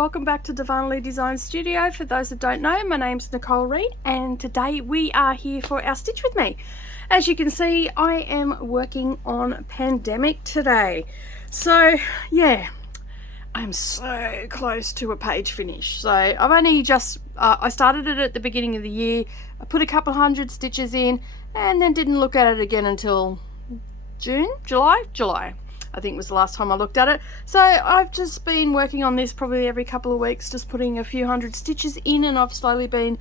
welcome back to Darvanalee Designs Studio. For those that don't know, my name's Nicole Reed and today we are here for our Stitch With Me. As you can see, I am working on Pandemic today. So yeah, I'm so close to a page finish. So I've only just, I started it at the beginning of the year. I put a couple hundred stitches in and then didn't look at it again until July. I think was the last time I looked at it. So I've just been working on this probably every couple of weeks, just putting a few hundred stitches in, and I've slowly been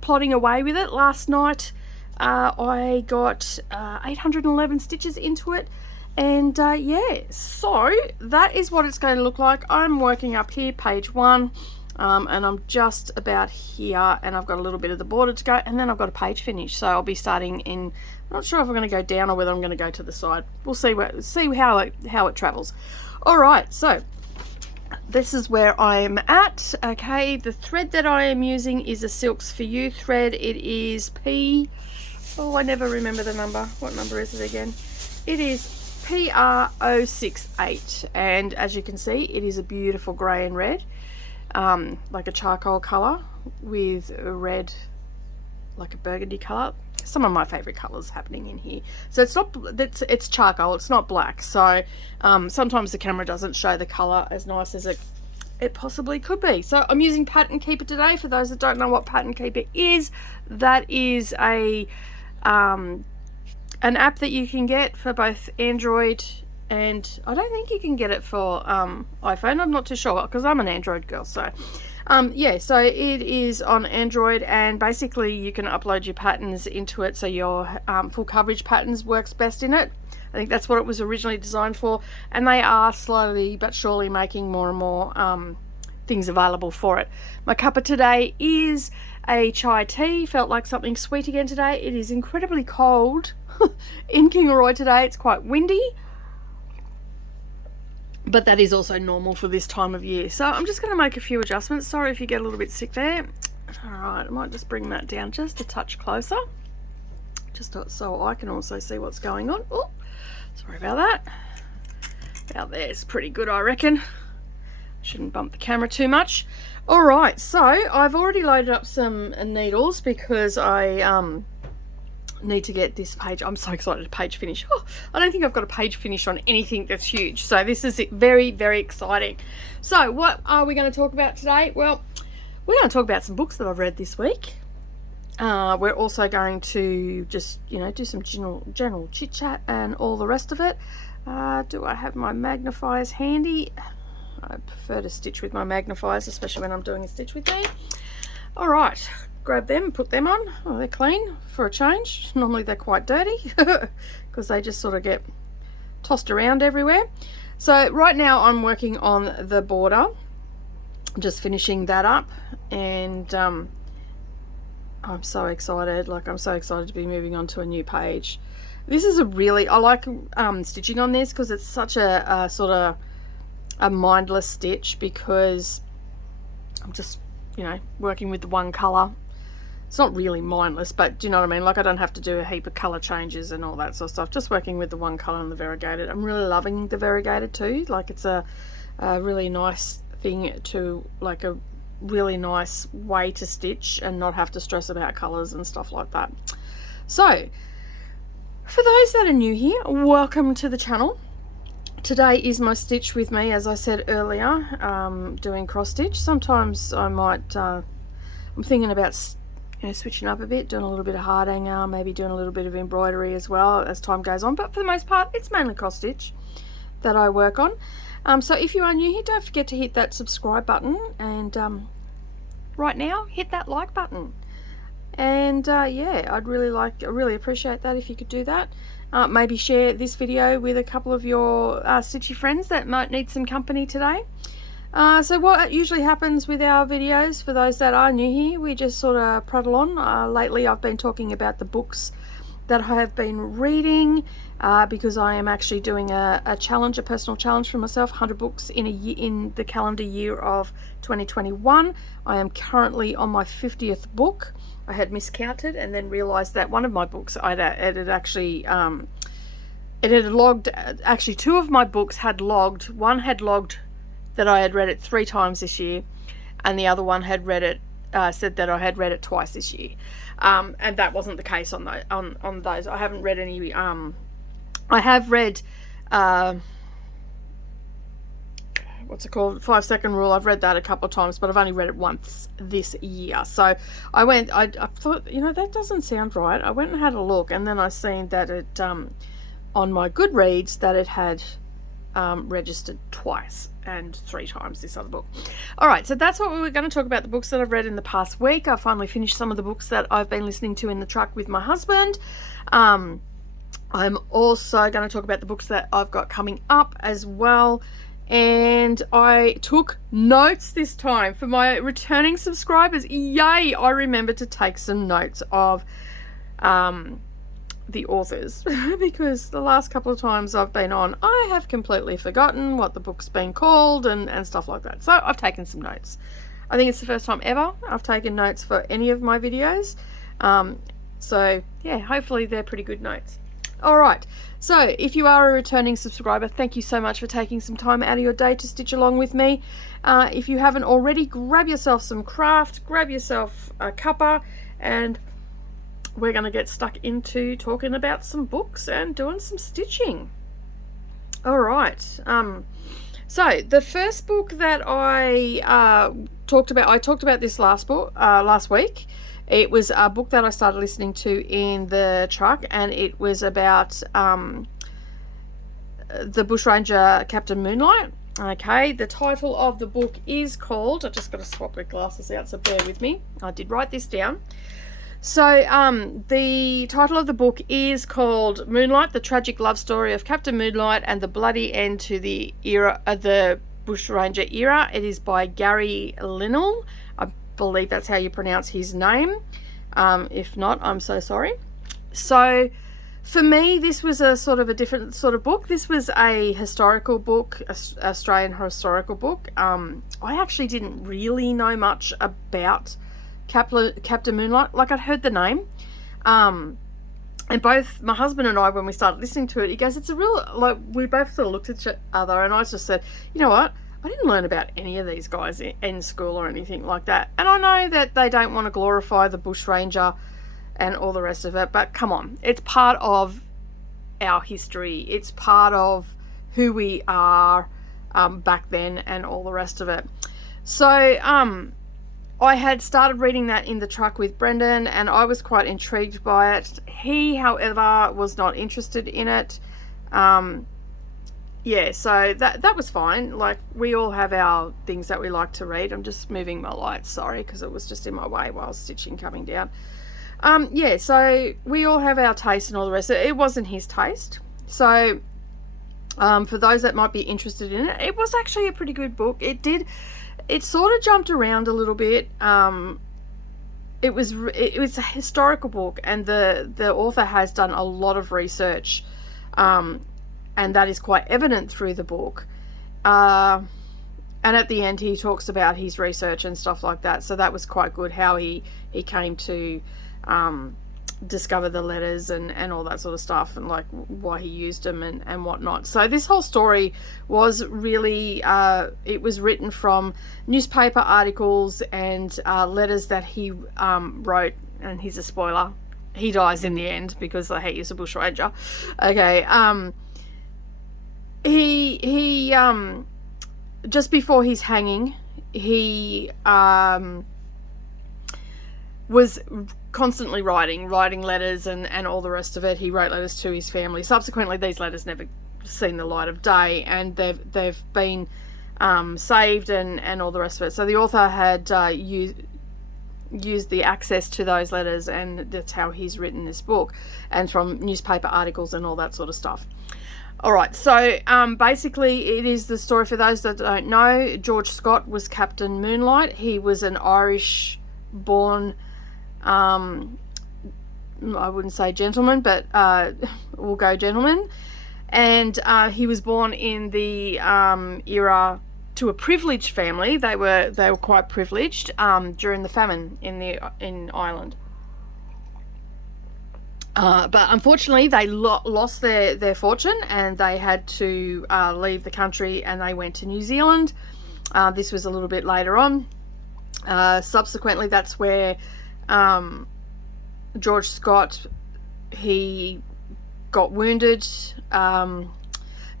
plodding away with it. Last night I got 811 stitches into it, and yeah, so that is what it's going to look like. I'm working up here, page 1, and I'm just about here, and I've got a little bit of the border to go, and then I've got a page finish. So I'll be starting in, I'm not sure if I'm going to go down or whether I'm going to go to the side. We'll see how it travels. All right, so this is where I'm at. Okay, the thread that I am using is a Silks for You thread. It is I never remember the number. What number is it again? It is PR068, and as you can see, it is a beautiful grey and red, like a charcoal colour with a red, like a burgundy colour. Some of my favorite colors happening in here. So it's charcoal, it's not black. So sometimes the camera doesn't show the color as nice as it possibly could be. So I'm using Pattern Keeper today. For those that don't know what Pattern Keeper is, that is an app that you can get for both Android, and I don't think you can get it for iPhone. I'm not too sure because I'm an Android girl. So yeah, so it is on Android, and basically you can upload your patterns into it, so your full coverage patterns works best in it. I think that's what it was originally designed for, and they are slowly but surely making more and more things available for it. My cuppa today is a chai tea. Felt like something sweet again today. It is incredibly cold in Kingaroy today. It's quite windy, but that is also normal for this time of year. So I'm just going to make a few adjustments. Sorry if you get a little bit sick there. All right, I might just bring that down just a touch closer, just so I can also see what's going on. Oh, sorry about that. About there's pretty good, I reckon. Shouldn't bump the camera too much. All right, so I've already loaded up some needles because I need to get this page. I'm so excited to page finish. I don't think I've got a page finish on anything that's huge, so this is very, very exciting. So what are we going to talk about today? Well, we're going to talk about some books that I've read this week. We're also going to just, you know, do some general chit chat and all the rest of it. Do I have my magnifiers handy? I prefer to stitch with my magnifiers, especially when I'm doing a Stitch With Me. All right, grab them and put them on. Oh, they're clean for a change. Normally they're quite dirty because they just sort of get tossed around everywhere. So right now I'm working on the border. I'm just finishing that up, and I'm so excited. Like, I'm so excited to be moving on to a new page. This is I like stitching on this because it's such a sort of a mindless stitch, because I'm just, you know, working with the one color. It's not really mindless, but do you know what I mean? Like, I don't have to do a heap of color changes and all that sort of stuff. Just working with the one color and the variegated. I'm really loving the variegated too. Like, it's a really nice thing to, like, a really nice way to stitch and not have to stress about colors and stuff like that. So for those that are new here, welcome to the channel. Today is my Stitch With Me, as I said earlier, doing cross stitch. Sometimes I might, I'm thinking about, you know, switching up a bit, doing a little bit of hard hanger, maybe doing a little bit of embroidery as well as time goes on. But for the most part, it's mainly cross stitch that I work on. So if you are new here, don't forget to hit that subscribe button, and right now, hit that like button. And yeah, I really appreciate that if you could do that. Maybe share this video with a couple of your stitchy friends that might need some company today. So what usually happens with our videos, for those that are new here, we just sort of prattle on. Lately I've been talking about the books that I have been reading, because I am actually doing a challenge, a personal challenge for myself, 100 books in a year, in the calendar year of 2021. I am currently on my 50th book. I had miscounted and then realized that one of my books it had actually logged, actually 2 of my books had logged, one had logged that I had read it 3 times this year, and the other one had read it, said that I had read it twice this year, and that wasn't the case on those. I haven't read any. I have read. What's it called? 5 Second Rule. I've read that a couple of times, but I've only read it once this year. So I thought, that doesn't sound right. I went and had a look, and then I seen that it, on my Goodreads, that it had registered twice and 3 times this other book. All right, so that's what we were going to talk about, the books that I've read in the past week. I finally finished some of the books that I've been listening to in the truck with my husband. I'm also going to talk about the books that I've got coming up as well. And I took notes this time for my returning subscribers. Yay! I remembered to take some notes of the authors because the last couple of times I've been on, I have completely forgotten what the book's been called and stuff like that. So I've taken some notes. I think it's the first time ever I've taken notes for any of my videos. So yeah, hopefully they're pretty good notes. All right, so if you are a returning subscriber, thank you so much for taking some time out of your day to stitch along with me. If you haven't already, grab yourself some craft, grab yourself a cuppa, and we're going to get stuck into talking about some books and doing some stitching. All right, so the first book that I talked about this last week. It was a book that I started listening to in the truck, and it was about the bushranger Captain Moonlight. Okay, the title of the book is called, I just got to swap my glasses out, so bear with me. I did write this down. So the title of the book is called Moonlight, the tragic love story of Captain Moonlight and the bloody end to the era of the bushranger era. It is by Gary Linnell. I believe that's how you pronounce his name. If not, I'm so sorry. So for me, this was a sort of a different sort of book. This was a historical book, Australian historical book. I actually didn't really know much about Captain Moonlight. Like, I'd heard the name. And both my husband and I, when we started listening to it, he goes, it's a real, like, we both sort of looked at each other, and I just said, you know what? I didn't learn about any of these guys in school or anything like that. And I know that they don't want to glorify the bushranger and all the rest of it, but come on, it's part of our history. It's part of who we are back then and all the rest of it. So I had started reading that in the truck with Brendan, and I was quite intrigued by it. He, however, was not interested in it. Yeah, so that was fine. Like, we all have our things that we like to read. I'm just moving my light, sorry, because it was just in my way while stitching coming down. Yeah, so we all have our taste and all the rest of it. It wasn't his taste. So for those that might be interested in it, it was actually a pretty good book. It sort of jumped around a little bit. It was a historical book, and the author has done a lot of research, and that is quite evident through the book. And at the end, he talks about his research and stuff like that. So that was quite good, how he came to discover the letters and all that sort of stuff, and like why he used them and whatnot. So this whole story was really, it was written from newspaper articles and letters that he wrote. And here's a spoiler: he dies in the end because he is a bushranger. Okay. He just before his hanging, he was constantly writing letters and all the rest of it. He wrote letters to his family. Subsequently, these letters never seen the light of day, and they've been saved and all the rest of it. So the author had used the access to those letters, and that's how he's written this book, and from newspaper articles and all that sort of stuff. All right, so basically it is the story, for those that don't know, George Scott was Captain Moonlight. He was an Irish-born, I wouldn't say gentleman, but we'll go gentleman. And he was born in the era to a privileged family. They were quite privileged during the famine in Ireland. But unfortunately, they lost their fortune, and they had to leave the country, and they went to New Zealand. This was a little bit later on. Subsequently, that's where George Scott, he got wounded.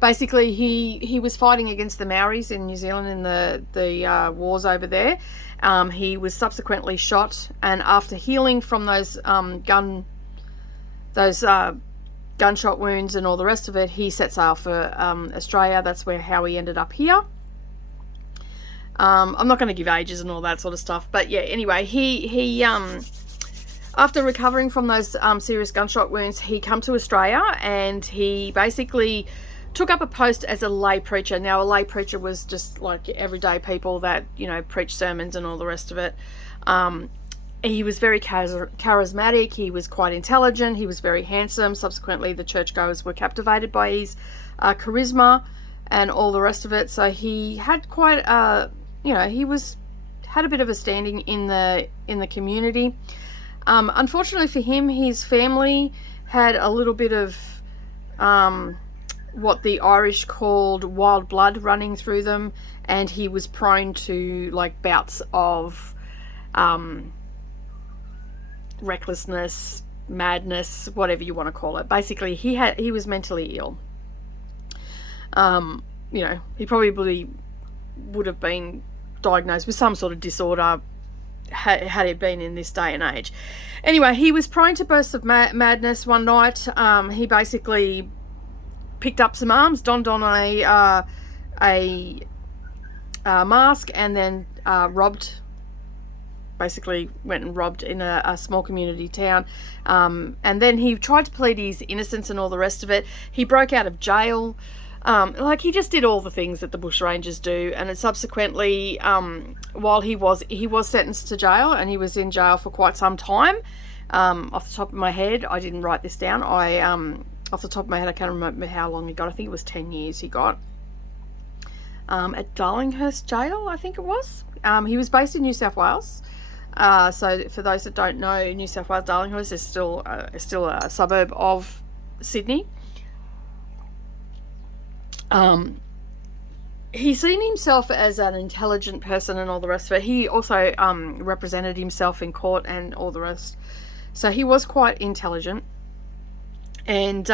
Basically, he was fighting against the Maoris in New Zealand in the wars over there. He was subsequently shot, and after healing from those gunshot wounds and all the rest of it, he set sail for Australia. That's how he ended up here. I'm not going to give ages and all that sort of stuff, but yeah, anyway, he after recovering from those serious gunshot wounds, he come to Australia, and he basically took up a post as a lay preacher. Now, a lay preacher was just like everyday people that, preach sermons and all the rest of it. He was very charismatic. He was quite intelligent. He was very handsome. Subsequently, the churchgoers were captivated by his charisma and all the rest of it. So he had quite had a bit of a standing in the community. Unfortunately for him, his family had a little bit of what the Irish called wild blood running through them, and he was prone to like bouts of recklessness, madness, whatever you want to call it. Basically, he was mentally ill. He probably would have been diagnosed with some sort of disorder had it been in this day and age. Anyway, he was prone to bursts of madness one night. He basically picked up some arms, donned on a mask, and then basically went and robbed in a small community town. And then he tried to plead his innocence and all the rest of it. He broke out of jail. He just did all the things that the bushrangers do, and it subsequently, while he was sentenced to jail, and he was in jail for quite some time. Off the top of my head, I didn't write this down. Off the top of my head, I can't remember how long he got. I think it was 10 years he got. At Darlinghurst Jail, I think it was. He was based in New South Wales. So for those that don't know, New South Wales, Darlinghurst is still a suburb of Sydney. He seen himself as an intelligent person and all the rest of it. He also represented himself in court and all the rest. So he was quite intelligent. And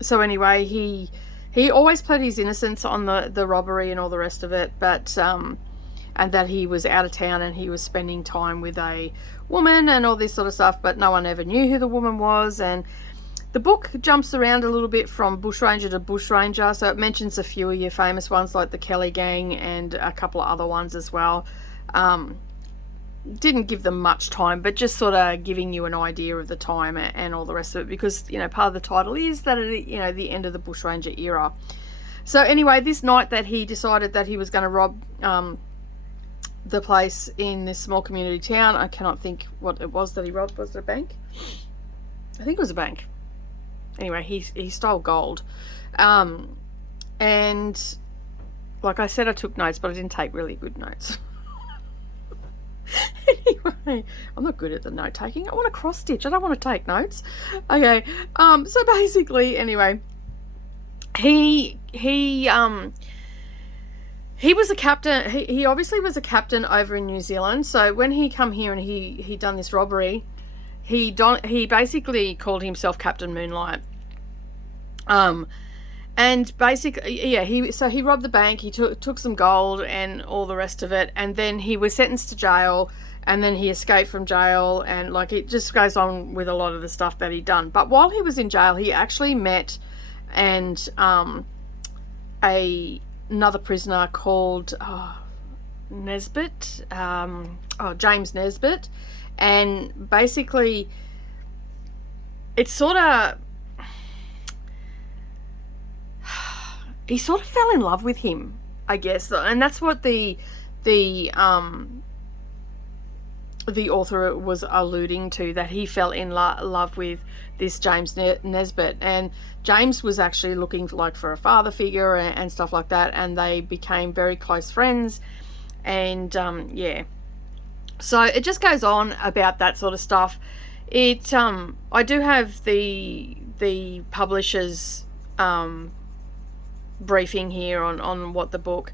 so anyway, he always pled his innocence on the robbery and all the rest of it, but and that he was out of town and he was spending time with a woman and all this sort of stuff, but no one ever knew who the woman was. And the book jumps around a little bit from bushranger to bushranger, so it mentions a few of your famous ones like the Kelly Gang and a couple of other ones as well. Didn't give them much time, but just sort of giving you an idea of the time and all the rest of it, because part of the title is that the end of the bushranger era. So anyway, this night that he decided that he was going to rob the place in this small community town, I cannot think what it was that he robbed. Was it a bank? I think it was a bank. Anyway, he stole gold, and like I said, I took notes, but I didn't take really good notes. Anyway, I'm not good at the note taking. I want to cross stitch. I don't want to take notes. Okay. So basically, anyway, he was a captain. He obviously was a captain over in New Zealand. So when he come here and he done this robbery, he basically called himself Captain Moonlight. And basically, yeah, he robbed the bank, he took some gold and all the rest of it, and then he was sentenced to jail, and then he escaped from jail, and like it just goes on with a lot of the stuff that he'd done. But while he was in jail, he actually met another prisoner called Nesbitt, James Nesbitt, and basically it's sort of, he sort of fell in love with him, I guess, and that's what the author was alluding to, that he fell in love with this James Nesbitt, and James was actually looking for a father figure and stuff like that, and they became very close friends. And yeah, so it just goes on about that sort of stuff. It I do have the publisher's briefing here on what the book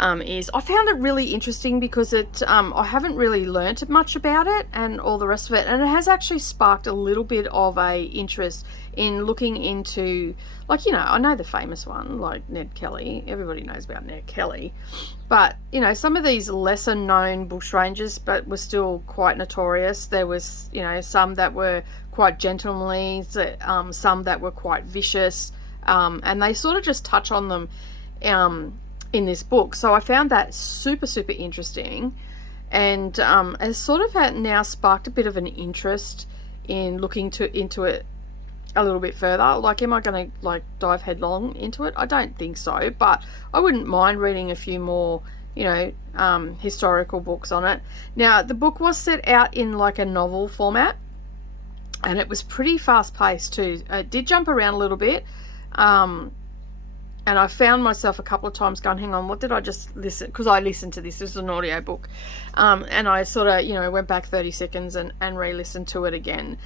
is I found it really interesting because I haven't really learnt much about it and all the rest of it, and it has actually sparked a little bit of a interest in looking into, like, you know, I know the famous one, like Ned Kelly. Everybody knows about Ned Kelly, but you know, some of these lesser known bushrangers but were still quite notorious. There was, you know, some that were quite gentlemanly, some that were quite vicious, and they sort of just touch on them in this book. So I found that super interesting, and has sort of now sparked a bit of an interest in looking into it a little bit further. Like, am I going to like dive headlong into it? I don't think so, but I wouldn't mind reading a few more, you know, historical books on it. Now, the book was set out in like a novel format, and it was pretty fast paced too. It did jump around a little bit, and I found myself a couple of times going, hang on, what did I just listen? Because I listened to this. This is an audio book, and I sort of, you know, went back 30 seconds and re-listened to it again.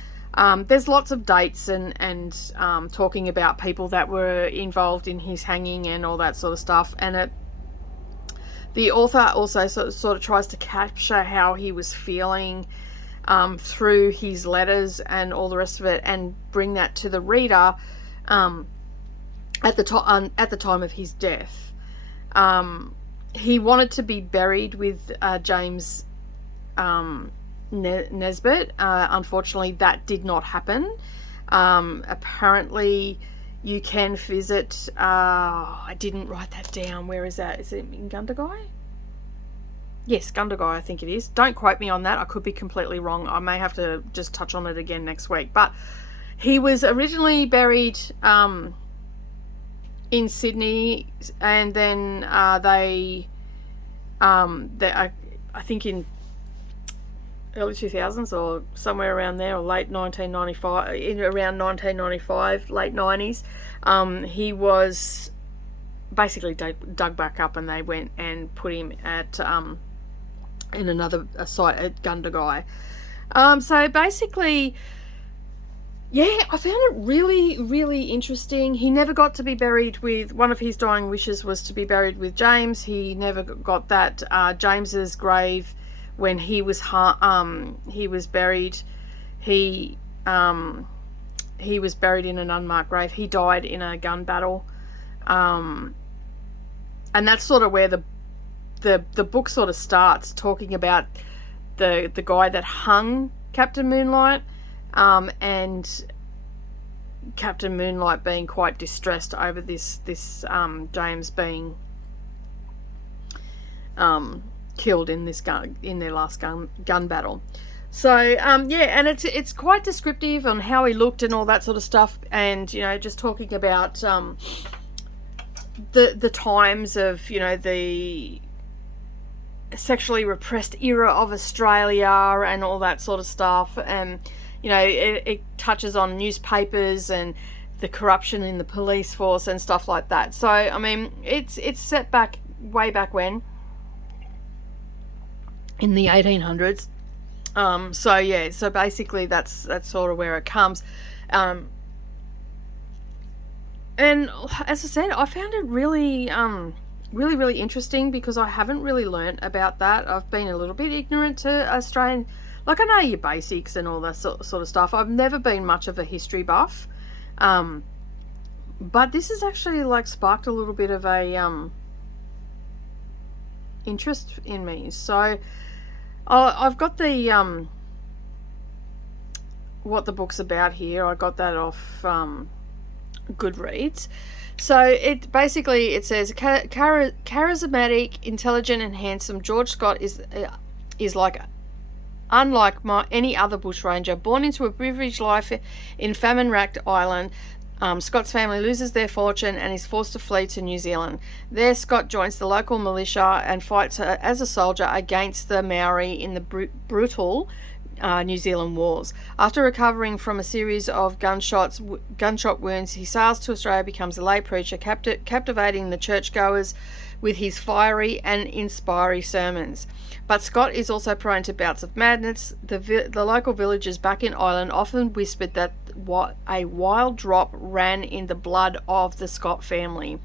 There's lots of dates and talking about people that were involved in his hanging and all that sort of stuff. And the author also sort of tries to capture how he was feeling through his letters and all the rest of it, and bring that to the reader at the time of his death. He wanted to be buried with James Nesbitt. Unfortunately, that did not happen. Apparently, you can visit. I didn't write that down. Where is that? Is it in Gundagai? Yes, Gundagai, I think it is. Don't quote me on that. I could be completely wrong. I may have to just touch on it again next week. But he was originally buried in Sydney, and then I think in early 2000s or somewhere around there, or late 1995, around 1995, late 90s, he was basically dug back up, and they went and put him at in another site at Gundagai. So basically, yeah, I found it really interesting. He never got to be buried with, one of his dying wishes was to be buried with James. He never got that. James's grave, when he was buried, he was buried in an unmarked grave. He died in a gun battle, and that's sort of where the book sort of starts, talking about the guy that hung Captain Moonlight, and Captain Moonlight being quite distressed over this James being killed in their last gun battle. So yeah, and it's quite descriptive on how he looked and all that sort of stuff, and you know, just talking about the times of, you know, the sexually repressed era of Australia and all that sort of stuff, and you know, it touches on newspapers and the corruption in the police force and stuff like that. So I mean, it's set back way back when, in the 1800s. So yeah, so basically that's sort of where it comes. And as I said, I found it really really interesting, because I haven't really learnt about that. I've been a little bit ignorant to Australian, like I know your basics and all that sort of stuff. I've never been much of a history buff, but this has actually like sparked a little bit of a interest in me. So I've got the what the book's about here. I got that off Goodreads. So it says charismatic, intelligent, and handsome George Scott is like unlike any other bushranger. Born into a privileged life in famine-racked Ireland, Scott's family loses their fortune and is forced to flee to New Zealand. There, Scott joins the local militia and fights as a soldier against the Maori in the brutal New Zealand wars. After recovering from a series of gunshot wounds, he sails to Australia, becomes a lay preacher, captivating the churchgoers with his fiery and inspiring sermons. But Scott is also prone to bouts of madness. The local villagers back in Ireland often whispered that a wild drop ran in the blood of the Scott family.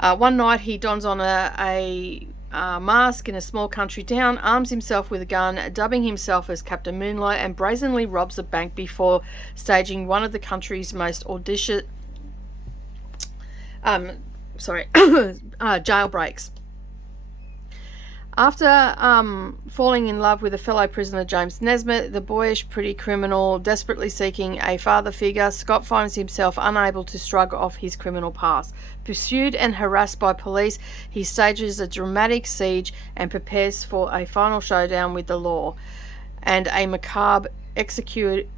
One night he dons on a mask in a small country town, arms himself with a gun, dubbing himself as Captain Moonlight, and brazenly robs a bank before staging one of the country's most audacious jailbreaks. After falling in love with a fellow prisoner, James Nesmith, the boyish, pretty criminal desperately seeking a father figure, Scott finds himself unable to shrug off his criminal past. Pursued and harassed by police, he stages a dramatic siege and prepares for a final showdown with the law and a macabre executioner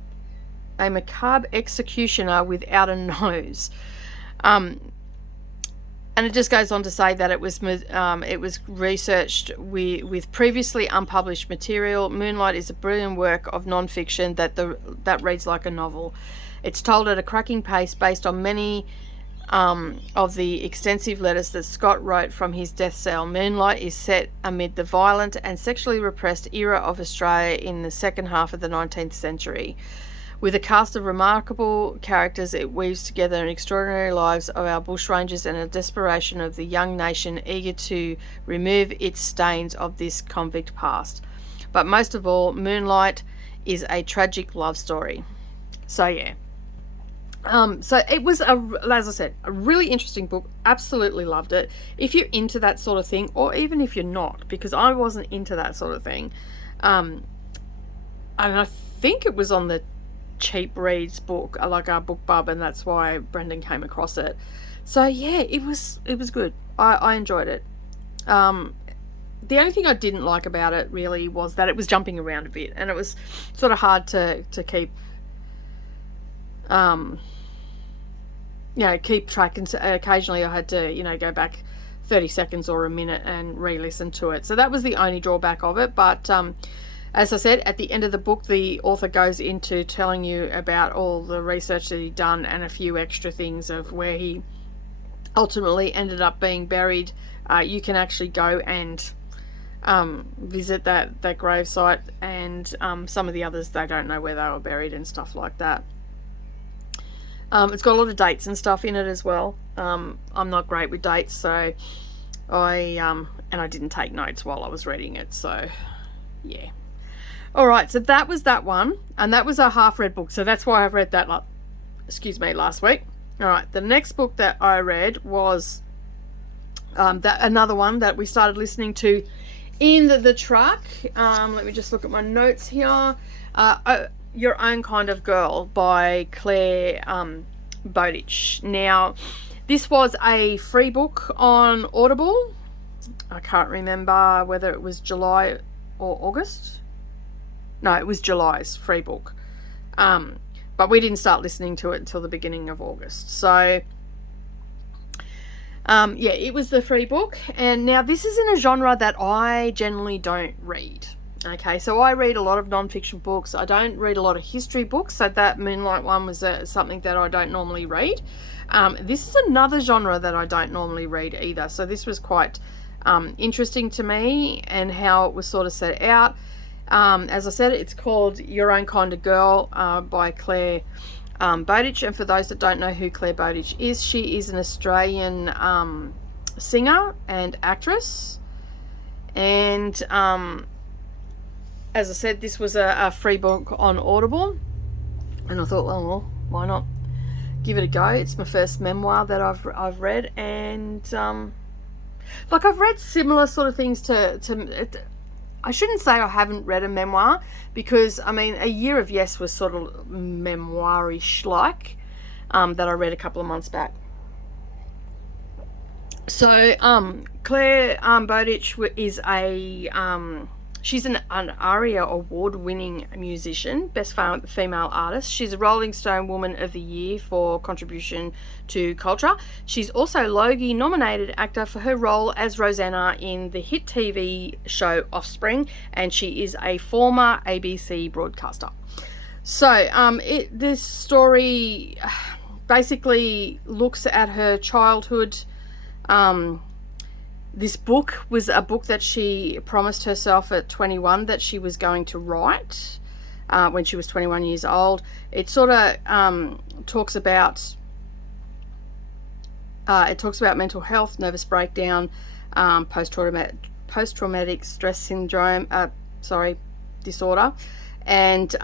without a nose. And it just goes on to say that it was researched with previously unpublished material. Moonlight is a brilliant work of non-fiction that reads like a novel. It's told at a cracking pace based on many of the extensive letters that Scott wrote from his death cell. Moonlight is set amid the violent and sexually repressed era of Australia in the second half of the 19th century. With a cast of remarkable characters, it weaves together an extraordinary lives of our bushrangers and a desperation of the young nation eager to remove its stains of this convict past. But most of all, Moonlight is a tragic love story. So yeah. So it was, as I said, a really interesting book. Absolutely loved it. If you're into that sort of thing, or even if you're not, because I wasn't into that sort of thing. And I think it was on the cheap reads book, like our BookBub, and that's why Brendan came across it. So yeah, it was good. I enjoyed it. The only thing I didn't like about it really was that it was jumping around a bit, and it was sort of hard to keep keep track, and occasionally I had to go back 30 seconds or a minute and re-listen to it. So that was the only drawback of it. But as I said, at the end of the book, the author goes into telling you about all the research that he'd done and a few extra things of where he ultimately ended up being buried. You can actually go and visit that gravesite, and some of the others, they don't know where they were buried and stuff like that. It's got a lot of dates and stuff in it as well. I'm not great with dates, so I didn't take notes while I was reading it, so yeah. Alright, so that was that one, and that was a half-read book, so that's why I've read that, last week. Alright, the next book that I read was another one that we started listening to in the truck. Let me just look at my notes here. Your Own Kind of Girl by Claire Bowditch. Now, this was a free book on Audible. I can't remember whether it was July or August. No, it was July's free book. But we didn't start listening to it until the beginning of August. So, yeah, it was the free book. And now this is in a genre that I generally don't read. Okay, so I read a lot of non-fiction books. I don't read a lot of history books. So that Moonlight one was something that I don't normally read. This is another genre that I don't normally read either. So this was quite interesting to me, and how it was sort of set out. As I said, it's called Your Own Kind of Girl by Claire Bowditch. And for those that don't know who Claire Bowditch is, she is an Australian singer and actress. And as I said, this was a free book on Audible. And I thought, well, why not give it a go? It's my first memoir that I've read. And I've read similar sort of things to I shouldn't say I haven't read a memoir, because A Year of Yes was sort of memoirish like, that I read a couple of months back. So Claire Bowditch is she's an ARIA award-winning musician, best female artist. She's a Rolling Stone Woman of the Year for contribution to culture. She's also Logie nominated actor for her role as Rosanna in the hit TV show Offspring, and she is a former ABC broadcaster. So this story basically looks at her childhood. This book was a book that she promised herself at 21 that she was going to write when she was 21 years old. It sort of talks about It talks about mental health, nervous breakdown, post-traumatic stress syndrome, disorder, and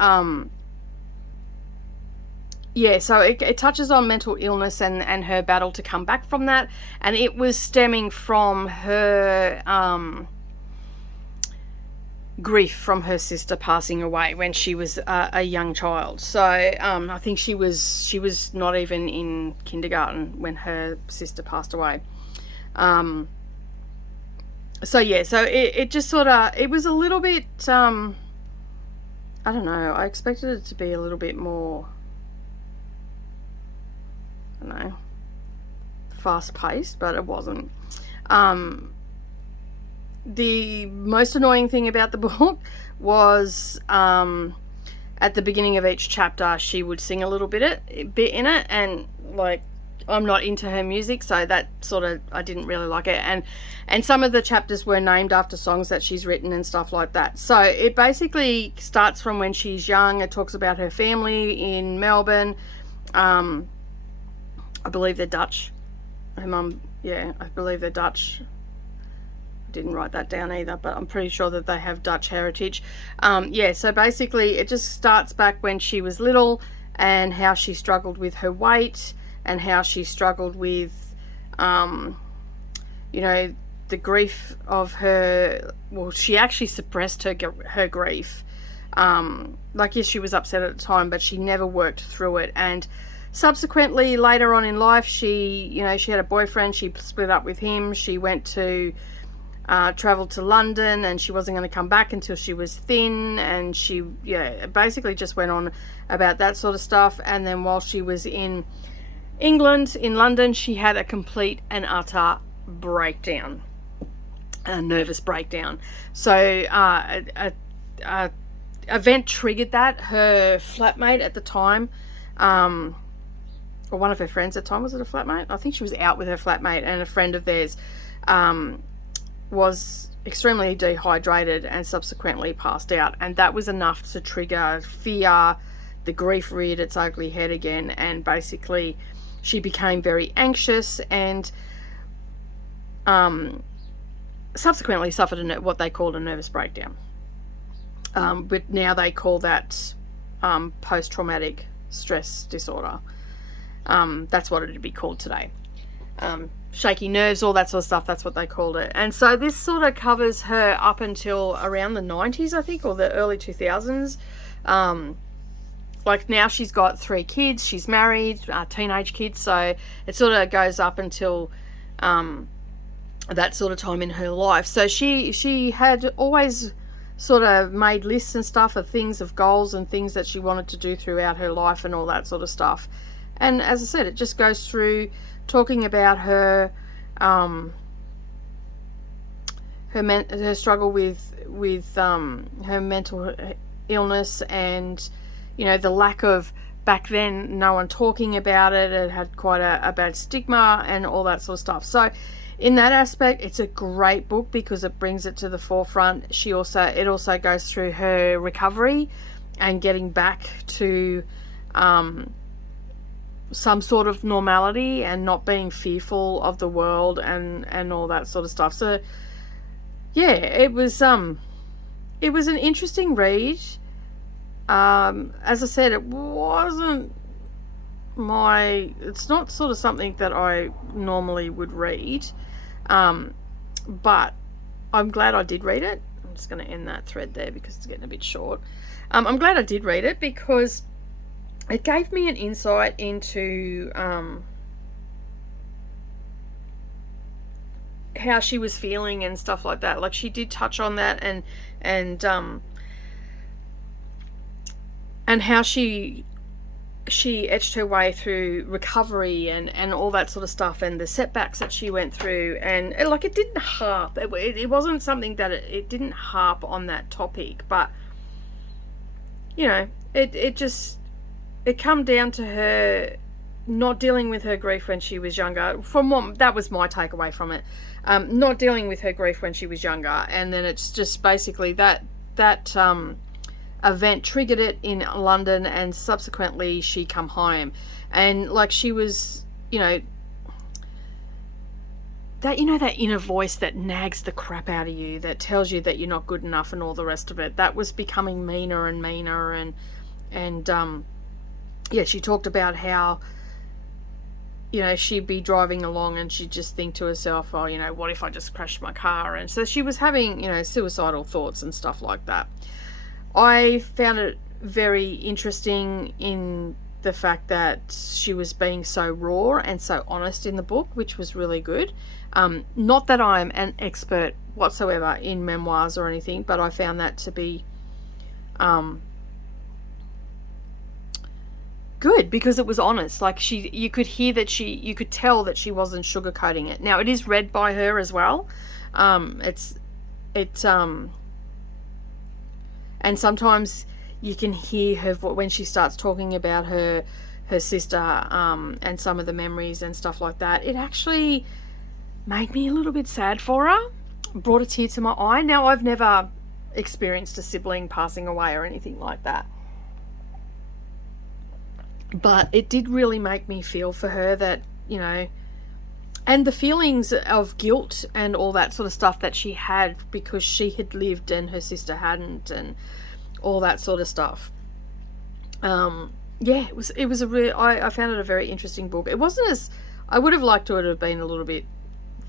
yeah, so it touches on mental illness and her battle to come back from that, and it was stemming from her grief from her sister passing away when she was a young child. So I think she was not even in kindergarten when her sister passed away. So yeah, so it just sort of, it was a little bit, I don't know, I expected it to be a little bit more, I don't know, fast paced, but it wasn't. The most annoying thing about the book was at the beginning of each chapter she would sing a little bit in it, and like, I'm not into her music, so that sort of, I didn't really like it, and some of the chapters were named after songs that she's written and stuff like that. So it basically starts from when she's young. It talks about her family in Melbourne. I believe they're Dutch. Her mum, yeah, I believe they're Dutch. Didn't write that down either, but I'm pretty sure that they have Dutch heritage. Yeah, so basically it just starts back when she was little and how she struggled with her weight and how she struggled with you know, the grief of her. Well, she actually suppressed her grief. Like, yes, she was upset at the time, but she never worked through it. And subsequently, later on in life, she had a boyfriend. She split up with him. She went to traveled to London, and she wasn't going to come back until she was thin, and she basically just went on about that sort of stuff. And then while she was in England, in London, she had a complete and utter breakdown, a nervous breakdown. So a event triggered that. Her flatmate at the time, or one of her friends at the time, was it a flatmate? I think she was out with her flatmate, and a friend of theirs was extremely dehydrated and subsequently passed out, and that was enough to trigger fear. The grief reared its ugly head again, and basically she became very anxious, and subsequently suffered what they called a nervous breakdown, but now they call that post-traumatic stress disorder. That's what it'd be called today. Shaky nerves, all that sort of stuff, that's what they called it. And so this sort of covers her up until around the 90s, I think, or the early 2000s. Like, now she's got 3 kids, she's married, teenage kids, so it sort of goes up until that sort of time in her life. So she had always sort of made lists and stuff of things, of goals and things that she wanted to do throughout her life and all that sort of stuff. And as I said, it just goes through talking about her her struggle with her mental illness, and the lack of, back then, no one talking about it. It had quite a bad stigma and all that sort of stuff. So in that aspect, it's a great book because it brings it to the forefront. It also goes through her recovery and getting back to some sort of normality and not being fearful of the world and all that sort of stuff. So yeah, it was an interesting read. As I said, it's not sort of something that I normally would read, but I'm glad I did read it. I'm just going to end that thread there because it's getting a bit short. I'm glad I did read it because it gave me an insight into how she was feeling and stuff like that. Like, she did touch on that, and how she etched her way through recovery and all that sort of stuff, and the setbacks that she went through, and it didn't harp. It wasn't something that it didn't harp on that topic, but it come down to her not dealing with her grief when she was younger. That was my takeaway from it. Not dealing with her grief when she was younger, and then it's just basically that event triggered it in London, and subsequently she come home, and like, she was, that, you know, that inner voice that nags the crap out of you, that tells you that you're not good enough and all the rest of it, that was becoming meaner and meaner. And yeah, she talked about how, you know, she'd be driving along and she'd just think to herself, oh, you know, what if I just crashed my car? And so she was having, you know, suicidal thoughts and stuff like that. I found it very interesting in the fact that she was being so raw and so honest in the book, which was really good. Not that I'm an expert whatsoever in memoirs or anything, but I found that to be good, because it was honest. Like, you could hear that you could tell that she wasn't sugarcoating it. Now, it is read by her as well. And sometimes you can hear her when she starts talking about her sister and some of the memories and stuff like that. It actually made me a little bit sad for her, brought a tear to my eye. Now, I've never experienced a sibling passing away or anything like that, but it did really make me feel for her, that, you know, and the feelings of guilt and all that sort of stuff that she had because she had lived and her sister hadn't, and all that sort of stuff. Yeah, it was a real, I found it a very interesting book. It wasn't as, I would have liked to have been a little bit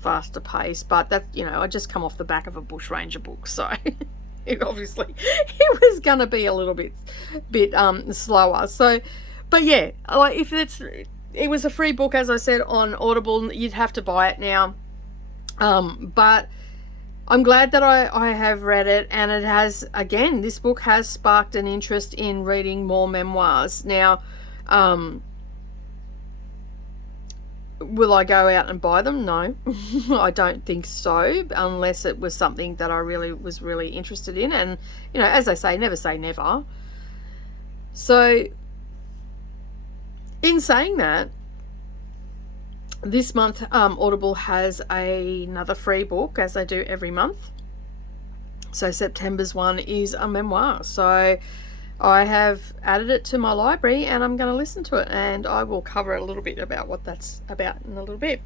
faster paced, but that, you know, I just come off the back of a bushranger book, so it was gonna be a little bit slower. So, but yeah, like, it was a free book, as I said, on Audible. You'd have to buy it now, but I'm glad that I have read it, and it has, again, this book has sparked an interest in reading more memoirs. Now, will I go out and buy them? No, I don't think so, unless it was something that I was really interested in. And, you know, as I say never. So, in saying that, this month Audible has another free book, as they do every month. So September's one is a memoir. So I have added it to my library, and I'm going to listen to it, and I will cover a little bit about what that's about in a little bit.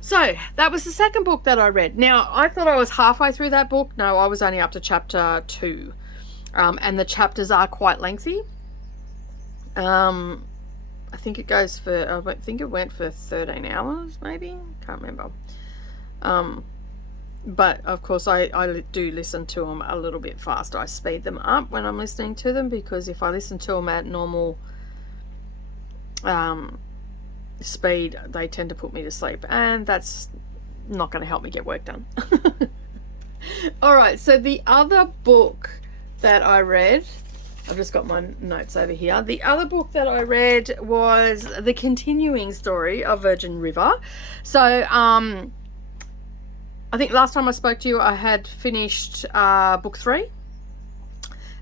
So that was the second book that I read. Now, I thought I was halfway through that book. No, I was only up to chapter 2, and the chapters are quite lengthy. I think it goes for, I think it went for 13 hours, maybe, can't remember. But of course I do listen to them a little bit faster. I speed them up when I'm listening to them, because if I listen to them at normal speed, they tend to put me to sleep, and that's not going to help me get work done. All right, so the other book that I read, I've just got my notes over here. The other book that I read was the continuing story of Virgin River. So I think last time I spoke to you, I had finished book 3,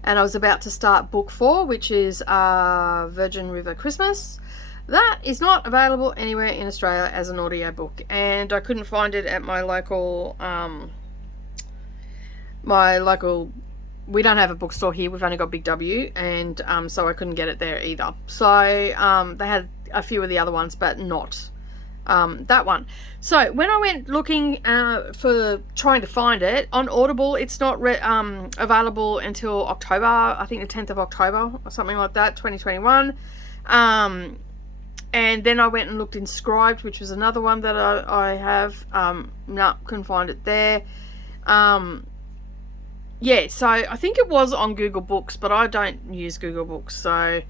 and I was about to start book 4, which is Virgin River Christmas. That is not available anywhere in Australia as an audio book, and I couldn't find it at my local we don't have a bookstore here, we've only got Big W, and so I couldn't get it there either. So they had a few of the other ones, but not that one. So when I went looking for trying to find it on Audible, it's not available until October, I think the 10th of October or something like that, 2021. And then I went and looked in Scribed, which was another one that I have. No, couldn't find it there. Yeah, so I think it was on Google Books, but I don't use Google Books, so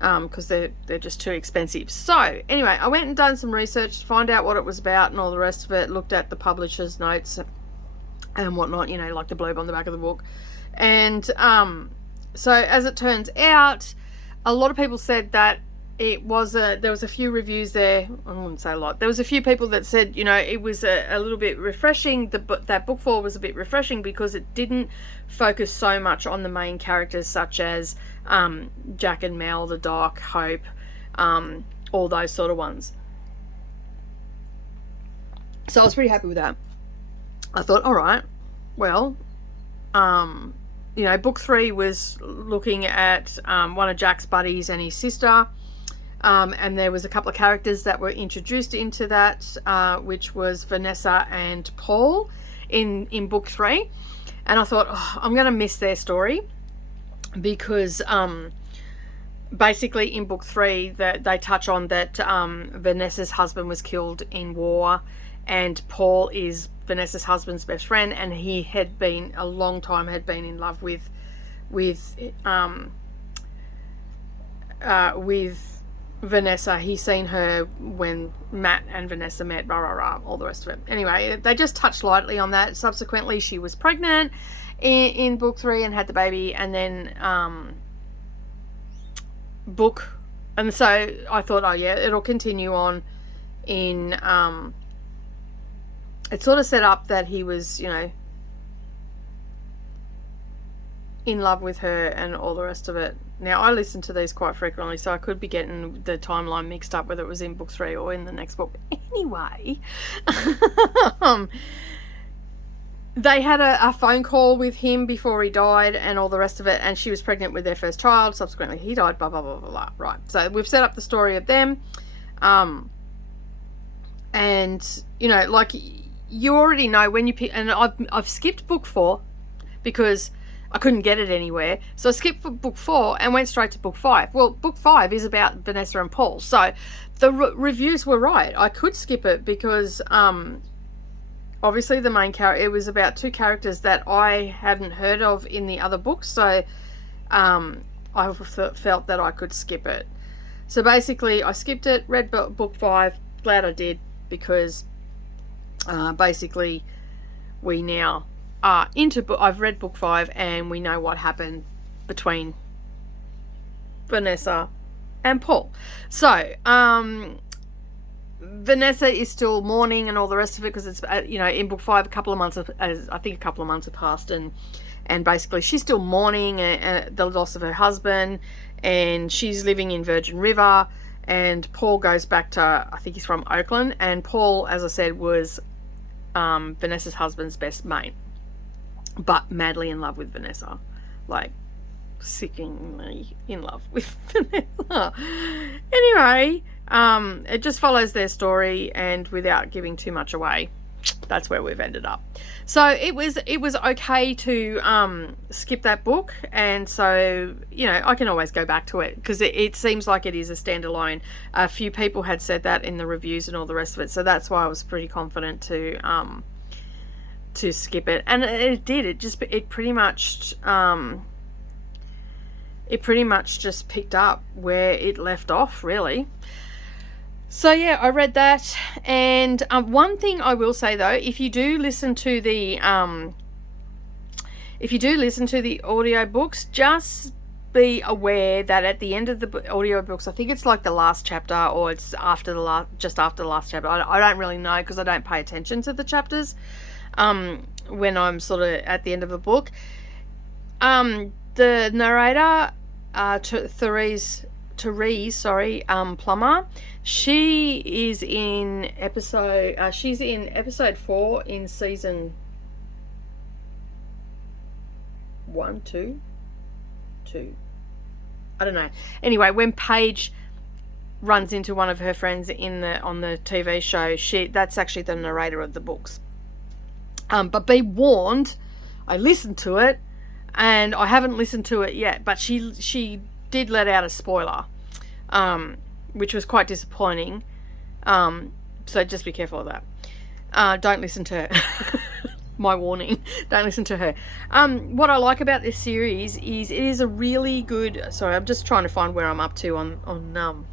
because they're just too expensive. So anyway, I went and done some research to find out what it was about and all the rest of it. Looked at the publisher's notes and whatnot, you know, like the blurb on the back of the book. And so as it turns out, a lot of people said that it was there was a few reviews there. I wouldn't say a lot. There was a few people that said, you know, it was a little bit refreshing. That book 4 was a bit refreshing because it didn't focus so much on the main characters, such as Jack and Mel, the Doc, Hope, all those sort of ones. So I was pretty happy with that. I thought, all right, well, you know, book 3 was looking at one of Jack's buddies and his sister. And there was a couple of characters that were introduced into that, which was Vanessa and Paul in book 3. And I thought, oh, I'm going to miss their story because basically in book 3 that they touch on that Vanessa's husband was killed in war, and Paul is Vanessa's husband's best friend, and he had been a long time in love with Vanessa. He's seen her when Matt and Vanessa met, blah, blah, blah, all the rest of it. Anyway, they just touched lightly on that. Subsequently, she was pregnant in book 3 and had the baby, and then and so I thought, oh yeah, it'll continue on in it sort of set up that he was, you know, in love with her and all the rest of it. Now, I listen to these quite frequently, so I could be getting the timeline mixed up, whether it was in book 3 or in the next book. Anyway, they had a phone call with him before he died and all the rest of it, and she was pregnant with their first child. Subsequently, he died, blah, blah, blah, blah, blah. Right, so we've set up the story of them. And, you know, like, you already know when you pick, and I've skipped book 4 because I couldn't get it anywhere. So I skipped book 4 and went straight to book 5. Well, book 5 is about Vanessa and Paul. So the reviews were right. I could skip it because obviously the main character, it was about 2 characters that I hadn't heard of in the other books. So I felt that I could skip it. So basically I skipped it, read book 5. Glad I did, because basically we now I've read book 5 and we know what happened between Vanessa and Paul. So Vanessa is still mourning and all the rest of it, because it's you know, in book 5 I think a couple of months have passed, and basically she's still mourning the loss of her husband, and she's living in Virgin River, and Paul goes back to, I think he's from Oakland, and Paul, as I said, was Vanessa's husband's best mate, but madly in love with Vanessa, like sickeningly in love with Vanessa. Anyway, it just follows their story, and without giving too much away, that's where we've ended up. So it was okay to skip that book, and so, you know, I can always go back to it because it seems like it is a standalone. A few people had said that in the reviews and all the rest of it, so that's why I was pretty confident to skip it, and it did. It pretty much just picked up where it left off, really. So yeah, I read that, and one thing I will say though, if you do listen to the audiobooks, just be aware that at the end of the audiobooks, I think it's like the last chapter, or it's just after the last chapter. I don't really know, because I don't pay attention to the chapters when I'm sort of at the end of a book. The narrator, Therese Plummer, she's in episode 4 in season 1, 2, I don't know. Anyway, when Paige runs into one of her friends on the TV show, that's actually the narrator of the books. But be warned, I listened to it, and I haven't listened to it yet, but she did let out a spoiler, which was quite disappointing. So just be careful of that. Don't listen to her. My warning, don't listen to her. What I like about this series is it is a really good, sorry, I'm just trying to find where I'm up to on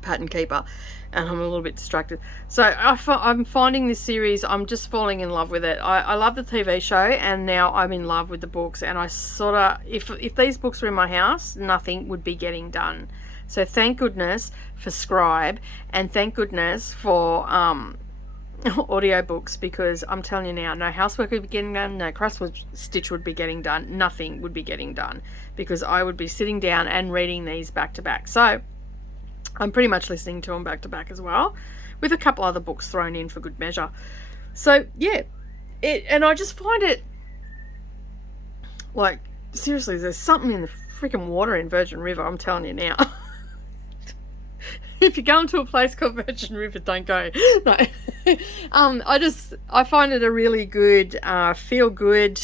Pattern Keeper, and I'm a little bit distracted. So I'm finding this series, I'm just falling in love with it. I love the TV show, and now I'm in love with the books, and I sort of, if these books were in my house, nothing would be getting done. So thank goodness for Scribe, and thank goodness for audiobooks, because I'm telling you now, no housework would be getting done, no cross stitch would be getting done, nothing would be getting done, because I would be sitting down and reading these back to back. So I'm pretty much listening to them back to back as well, with a couple other books thrown in for good measure. So yeah, and I just find it, like, seriously, there's something in the freaking water in Virgin River, I'm telling you now. if you're going to a place called Virgin River, don't go. No. I find it a really good, feel good,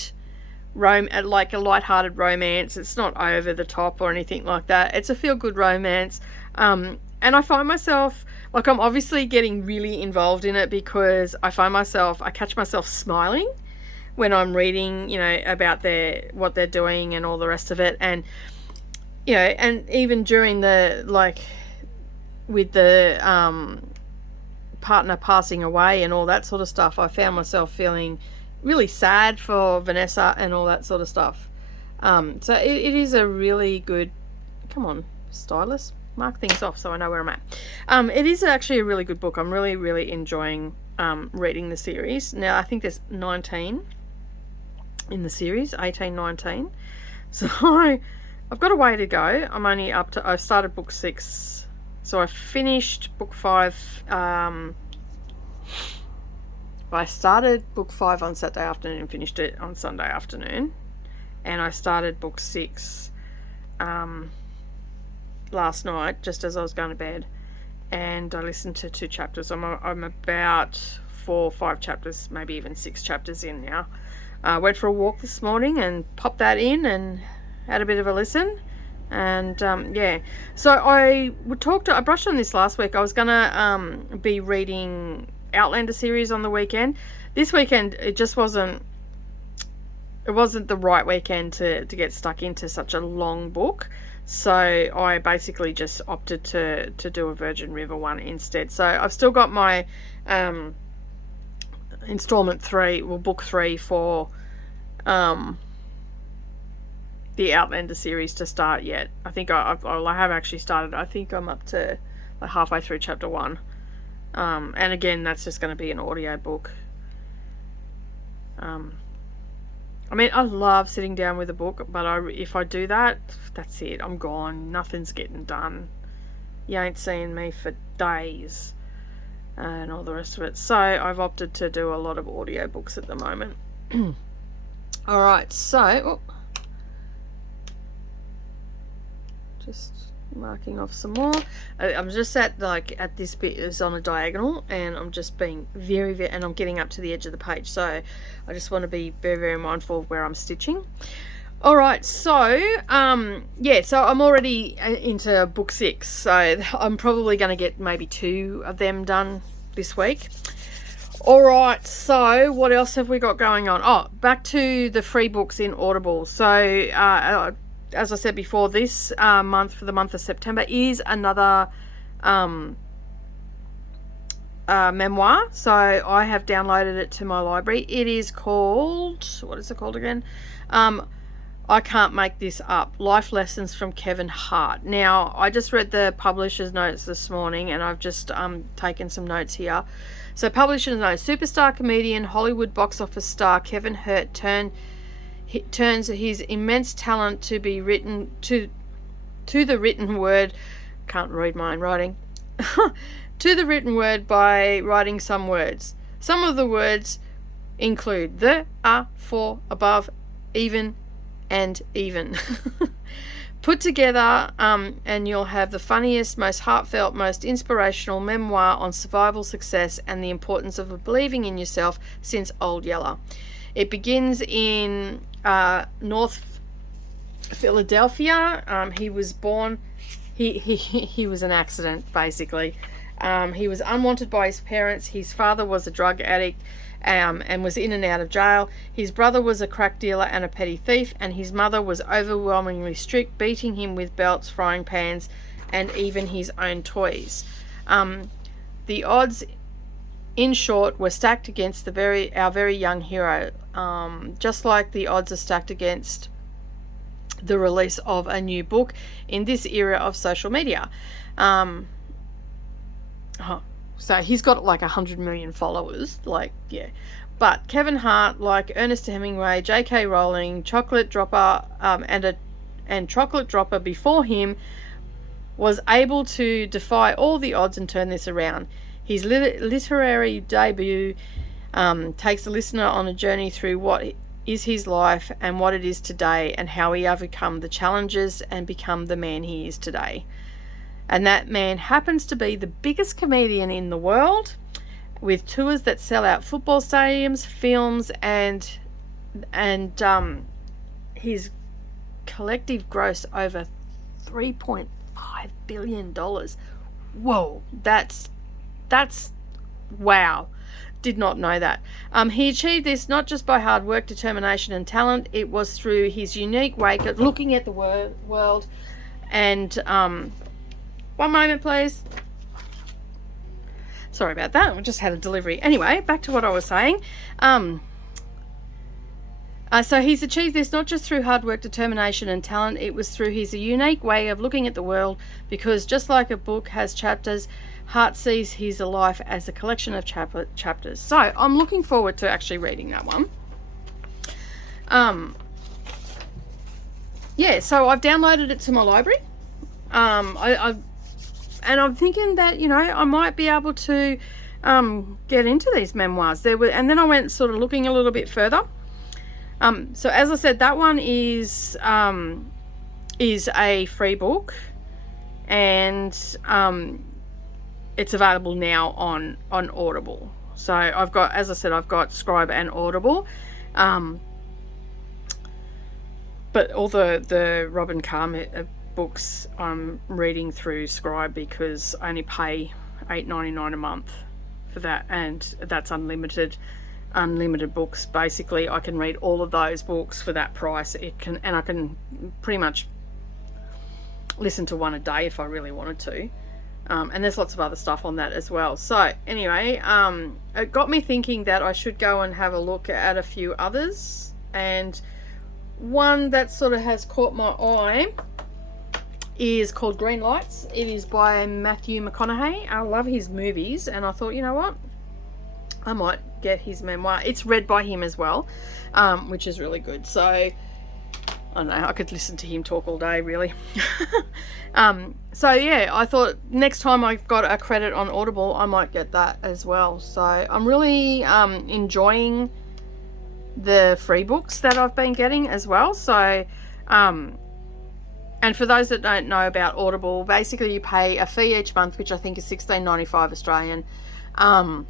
like a lighthearted romance. It's not over the top or anything like that. It's a feel good romance. And I find myself, like, I'm obviously getting really involved in it because I catch myself smiling when I'm reading, about what they're doing and all the rest of it. And, and even during with the partner passing away and all that sort of stuff, I found myself feeling really sad for Vanessa and all that sort of stuff. So it is a really good, come on, stylus, mark things off so I know where I'm at. It is actually a really good book. I'm really, really enjoying reading the series. Now, I think there's 19 in the series, 18, 19. So I've got a way to go. I'm only I've started book 6. So I finished book 5. I started book 5 on Saturday afternoon and finished it on Sunday afternoon. And I started book 6 last night, just as I was going to bed. And I listened to 2 chapters. I'm about 4 or 5 chapters, maybe even 6 chapters in now. I went for a walk this morning and popped that in and had a bit of a listen. And yeah, so I brushed on this last week. I was gonna be reading Outlander series on the weekend. This weekend it just wasn't the right weekend to get stuck into such a long book, so I basically just opted to do a Virgin River one instead. So I've still got my book 3 for the Outlander series to start yet. I think I have actually started. I think I'm up to halfway through chapter 1. And again, that's just going to be an audio book. I mean, I love sitting down with a book, but if I do that, that's it. I'm gone. Nothing's getting done. You ain't seeing me for days and all the rest of it. So I've opted to do a lot of audio books at the moment. All right, so just marking off some more. I'm just at this bit is on a diagonal, and I'm just being very, very, and I'm getting up to the edge of the page, so I just want to be very, very mindful of where I'm stitching. All right, so yeah, so I'm already into book 6, so I'm probably going to get maybe 2 of them done this week. All right, so what else have we got going on? Oh, back to the free books in Audible. So as I said before, this month, for the month of September, is another memoir. So I have downloaded it to my library. It is called, what is it called again? I Can't Make This Up, Life Lessons from Kevin Hart. Now, I just read the publisher's notes this morning, and I've just taken some notes here. So publisher's notes: superstar comedian, Hollywood box office star Kevin Hart turns his immense talent to be written to the written word. Can't read my own writing. To the written word by writing some words. Some of the words include the, for, above, even, and even. Put together, and you'll have the funniest, most heartfelt, most inspirational memoir on survival, success, and the importance of believing in yourself since Old Yeller. It begins in North Philadelphia. He was born. He was an accident, basically. He was unwanted by his parents. His father was a drug addict and was in and out of jail. His brother was a crack dealer and a petty thief, and his mother was overwhelmingly strict, beating him with belts, frying pans, and even his own toys. The odds, in short, were stacked against our very young hero, just like the odds are stacked against the release of a new book in this era of social media. So he's got like 100 million followers, yeah. But Kevin Hart, like Ernest Hemingway, J.K. Rowling, Chocolate Dropper, and Chocolate Dropper before him, was able to defy all the odds and turn this around. His literary debut takes the listener on a journey through what is his life and what it is today, and how he overcome the challenges and become the man he is today. And that man happens to be the biggest comedian in the world, with tours that sell out football stadiums, films, and his collective gross over $3.5 billion. Whoa, that's wow. Did not know that. He achieved this not just by hard work, determination, and talent. It was through his unique way of looking at the world. And one moment, please. Sorry about that. I just had a delivery. Anyway, back to what I was saying. So he's achieved this not just through hard work, determination, and talent. It was through his unique way of looking at the world, because just like a book has chapters, Hart sees his life as a collection of chapters. So I'm looking forward to actually reading that one. Yeah, so I've downloaded it to my library. And I'm thinking that, you know, I might be able to get into these memoirs. And then I went sort of looking a little bit further. So as I said, that one is a free book, and it's available now on Audible. So I've got, as I said, I've got Scribe and Audible. But all the Robin Carr books I'm reading through Scribe, because I only pay $8.99 a month for that, and that's unlimited books. Basically, I can read all of those books for that price. I can pretty much listen to one a day if I really wanted to. And there's lots of other stuff on that as well. So anyway, it got me thinking that I should go and have a look at a few others, and one that sort of has caught my eye is called Green Lights. It is by Matthew McConaughey. I love his movies, and I thought, you know what, I might get his memoir. It's read by him as well, which is really good. So I don't know, I could listen to him talk all day, really. So yeah, I thought next time I've got a credit on Audible, I might get that as well. So I'm really enjoying the free books that I've been getting as well. So and for those that don't know about Audible, basically you pay a fee each month, which I think is $16.95 Australian, and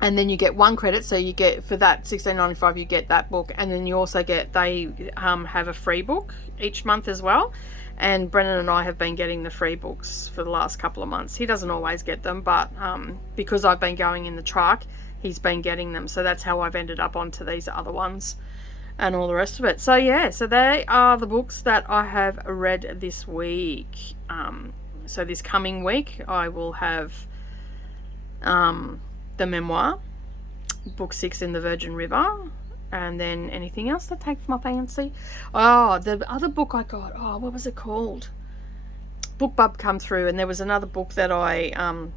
then you get one credit. So you get, for that $16.95, you get that book, and then you also get, they have a free book each month as well. And Brennan and I have been getting the free books for the last couple of months. He doesn't always get them, but because I've been going in the truck, he's been getting them. So that's how I've ended up onto these other ones and all the rest of it. So yeah, so they are the books that I have read this week. So this coming week I will have the memoir, book 6 in the Virgin River, and then anything else that takes my fancy. Oh, the other book I got, oh, what was it called? BookBub come through, and there was another book that I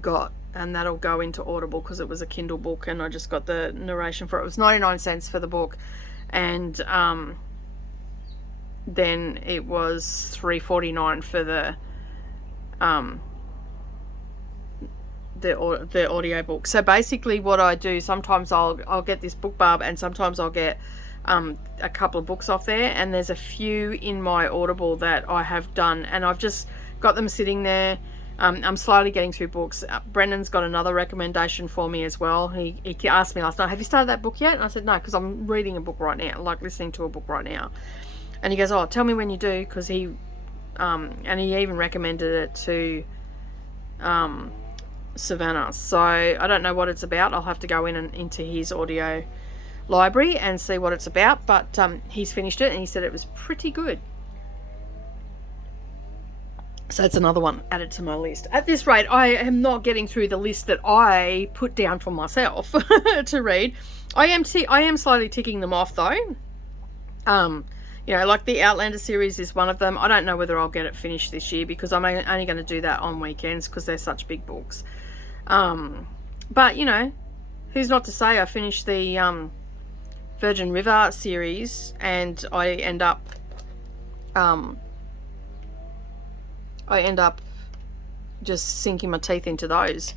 got, and that'll go into Audible because it was a Kindle book, and I just got the narration for it. It was 99 cents for the book, and then it was $3.49 for the audio book. So basically what I do, sometimes I'll get this BookBub, and sometimes I'll get a couple of books off there, and there's a few in my Audible that I have done, and I've just got them sitting there. I'm slowly getting through books. Brendan's got another recommendation for me as well. He asked me last night, have you started that book yet? And I said no, because I'm reading a book right now, like listening to a book right now. And he goes, oh, tell me when you do, because he and he even recommended it to Savannah. So I don't know what it's about. I'll have to go in and into his audio library and see what it's about, but he's finished it and he said it was pretty good. So it's another one added to my list. At this rate, I am not getting through the list that I put down for myself to read. I am slowly ticking them off though. You know, like the Outlander series is one of them. I don't know whether I'll get it finished this year, because I'm only going to do that on weekends because they're such big books. But you know, who's not to say I finished the Virgin River series, and I end up just sinking my teeth into those.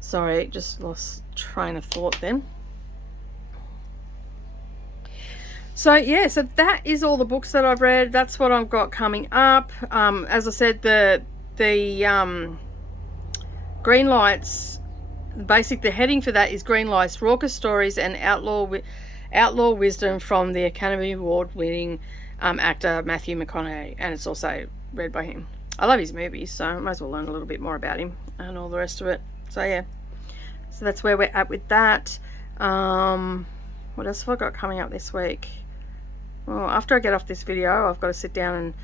Sorry, just lost train of thought then. So yeah, so that is all the books that I've read. That's what I've got coming up. As I said, the green lights, the heading for that is green lights, raucous stories and outlaw wisdom from the Academy Award winning actor Matthew McConaughey, and it's also read by him. I love his movies, so I might as well learn a little bit more about him and all the rest of it. So yeah, so that's where we're at with that. What else have I got coming up this week? Well, after I get off this video, I've got to sit down and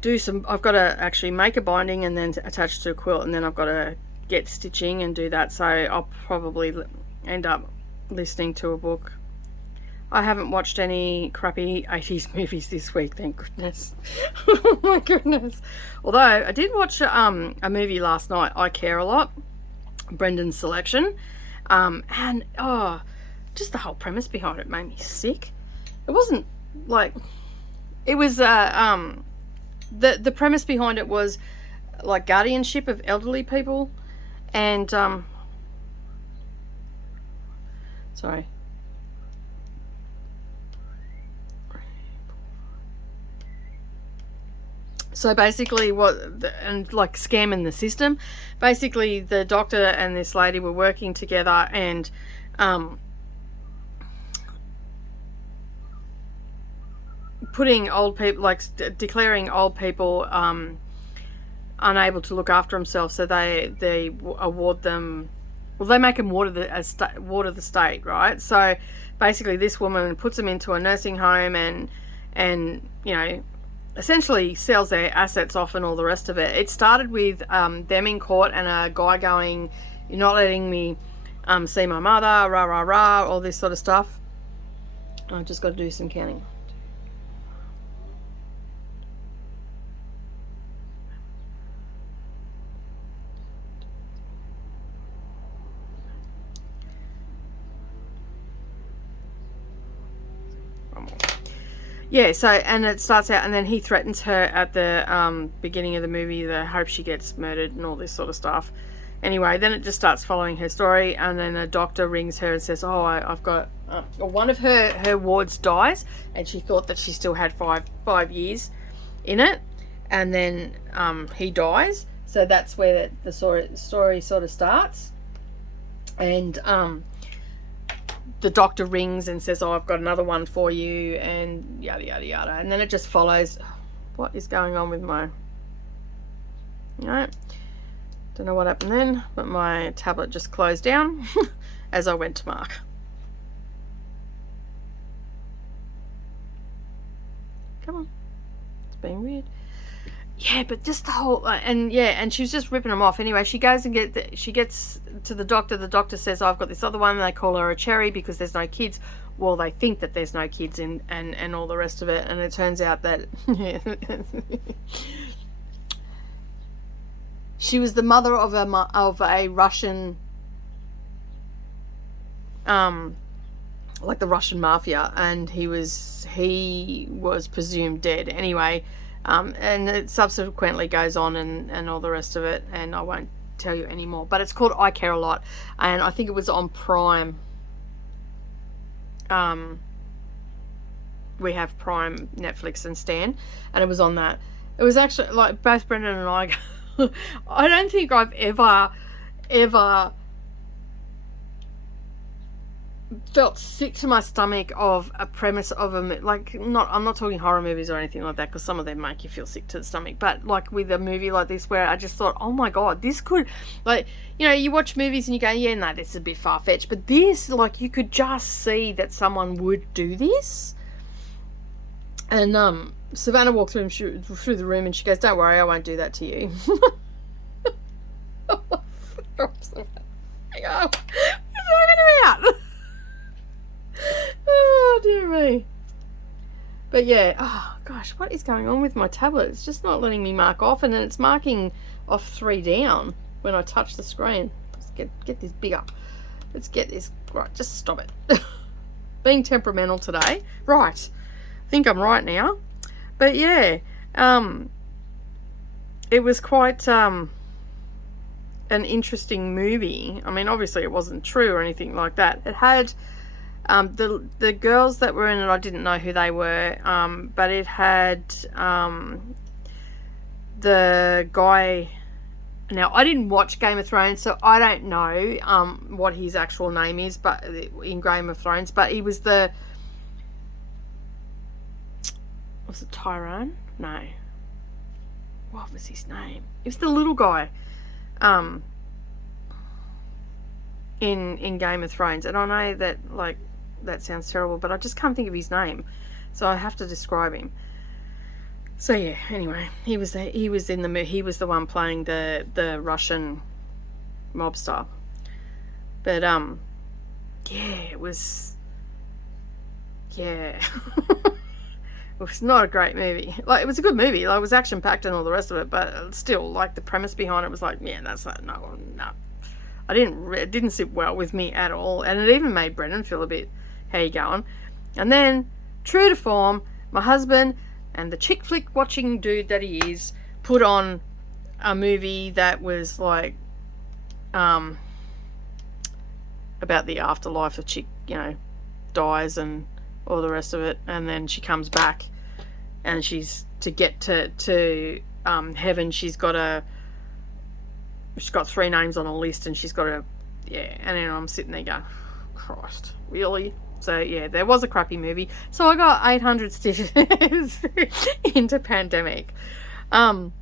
do some, I've got to actually make a binding and then attach to a quilt, and then I've got to get stitching and do that. So I'll probably end up listening to a book. I haven't watched any crappy 80s movies this week, thank goodness. Oh my goodness. Although I did watch a movie last night, I Care a Lot, Brendan's selection, and just the whole premise behind it made me sick. It wasn't like, it was the premise behind it was like guardianship of elderly people, and sorry. So basically and like scamming the system. Basically the doctor and this lady were working together, and putting old people, like declaring old people unable to look after themselves, so they award them, well, they make them water the state, right? So basically this woman puts them into a nursing home and you know, essentially sells their assets off and all the rest of it. It started with them in court and a guy going, "You're not letting me see my mother, rah rah rah," all this sort of stuff. I've just got to do some counting. Yeah, so, and it starts out, and then he threatens her at the beginning of the movie, the hope she gets murdered and all this sort of stuff. Anyway, then it just starts following her story, and then a doctor rings her and says, "Oh, I've got..." one of her wards dies, and she thought that she still had five years in it, and then he dies. So that's where the story sort of starts. And the doctor rings and says, "Oh, I've got another one for you," and yada yada yada, and then it just follows. What is going on with my, don't know what happened then, but my tablet just closed down as I went to mark. Come on, it's being weird. Yeah, but just the whole, and she was just ripping them off. Anyway, she goes and she gets to the doctor. The doctor says, "I've got this other one," and they call her a cherry because there's no kids. Well, they think that there's no kids and all the rest of it, and it turns out that she was the mother of a Russian, like the Russian mafia, and he was presumed dead. Anyway. And it subsequently goes on and all the rest of it, and I won't tell you anymore. But it's called I Care a Lot, and I think it was on Prime. We have Prime, Netflix, and Stan, and it was on that. It was actually, like, both Brendan and I, I don't think I've ever felt sick to my stomach of a premise of a, like, I'm not talking horror movies or anything like that, because some of them make you feel sick to the stomach, but like with a movie like this where I just thought, oh my god, this could, like, you watch movies and you go, yeah, no, this is a bit far-fetched, but this, like, you could just see that someone would do this. And Savannah walked through the room and she goes, "Don't worry, I won't do that to you." What are you talking about? Oh dear me. But yeah, oh gosh, what is going on with my tablet? It's just not letting me mark off, and then it's marking off 3 down when I touch the screen. Let's get this bigger. Let's get this right. Just stop it. Being temperamental today. Right. I think I'm right now. But yeah, it was quite an interesting movie. I mean, obviously it wasn't true or anything like that. It had The girls that were in it, I didn't know who they were, but it had the guy. Now, I didn't watch Game of Thrones, so I don't know what his actual name is, but in Game of Thrones, but he was the... Was it Tyrone? No. What was his name? It was the little guy in Game of Thrones. And I know that, like, that sounds terrible, but I just can't think of his name, so I have to describe him. So yeah, anyway, he was the one playing the Russian mobster. But yeah, it was it was not a great movie. Like, it was a good movie, like, it was action packed and all the rest of it, but still, like, the premise behind it was like, yeah, that's not, no. It didn't sit well with me at all, and it even made Brendan feel a bit, how you going? And then, true to form, my husband and the chick flick watching dude that he is put on a movie that was like about the afterlife. A chick, dies and all the rest of it, and then she comes back, and she's to get to heaven. She's got 3 names on a list, and she's got to, and then I'm sitting there going, Christ, really? So yeah, there was a crappy movie. So I got 800 stitches into pandemic. So